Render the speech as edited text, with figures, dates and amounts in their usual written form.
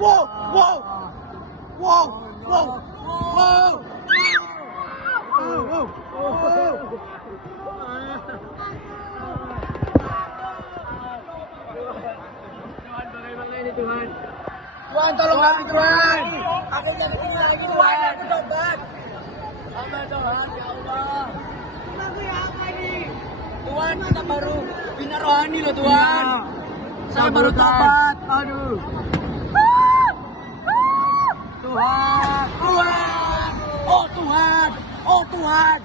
Wow, wow, wow, wow, wow. Tuhan, tolong kami Tuhan. Akhirnya begini lagi Tuhan, aku tobat. Amin Tuhan, ya Allah. Tuhan, kita baru bina rohani loh Tuhan. Saya baru tobat. Aduh. Tuhan, Tuhan, oh Tuhan, oh Tuhan.